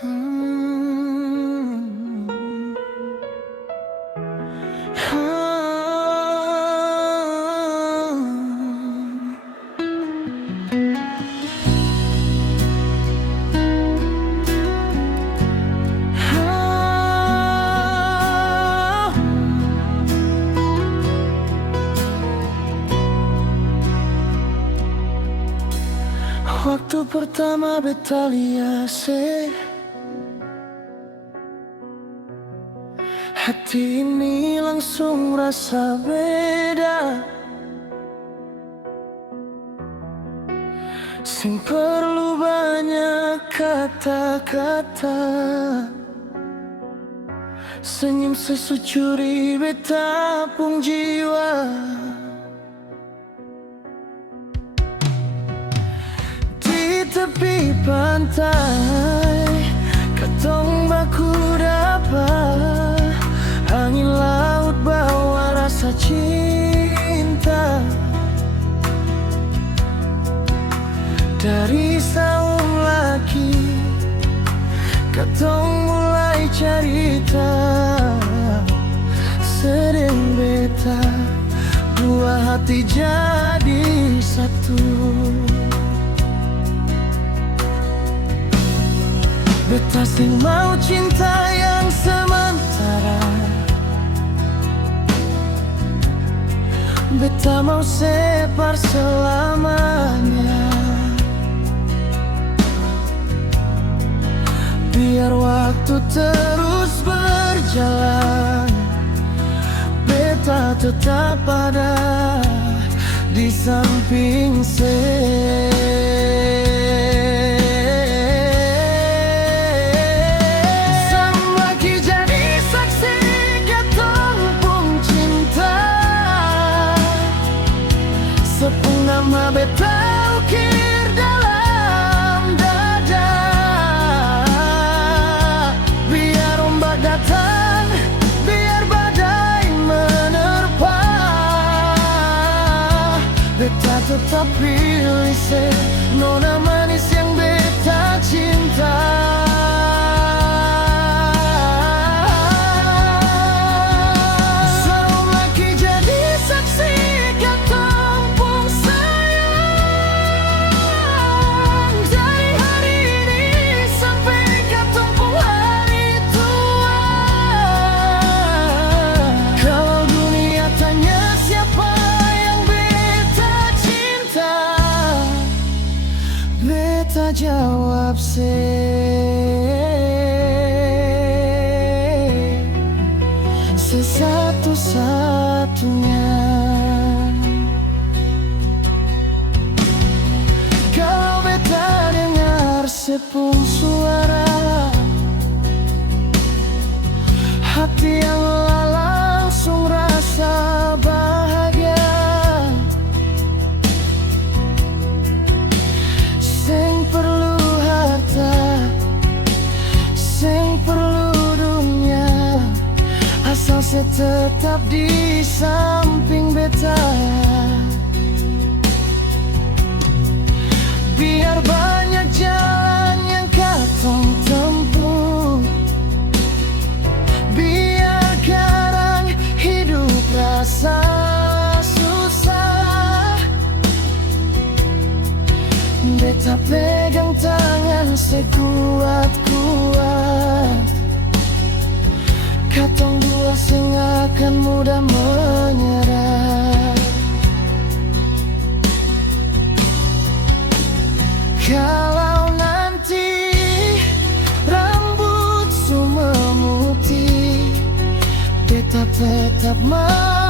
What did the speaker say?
Hmm. Waktu pertama beta lihat hati ini langsung rasa beda. Sing perlu banyak kata-kata, senyum sesucuri beta pung jiwa. Di tepi pantai katong baku dapat, angin laut bawa rasa cinta. Dari saung laki katong mulai cerita, sering beta dua hati jadi satu. Beta sing mau cinta yang sementara, beta mau separ selamanya. Biar waktu terus berjalan, beta tetap ada di samping nama beta ukir dalam dada. Biar ombak datang, biar badai menerpa, beta tetap pilih nona manis yang beta cinta. Beta jawab sesatu-satunya. Kalau beta dengar sepung suara, hati yang langsung rasa bahagia. Sing perlu harta, sing perlu dunia, asal saya tetap di samping beta. Biar banyak jalan yang katong tempuh, biar kadang hidup rasa susah, beta pegang tangan sekuat-kuat. Katong dua sing akan mudah menyerah. Kalau nanti rambut su memutih, beta tetap mau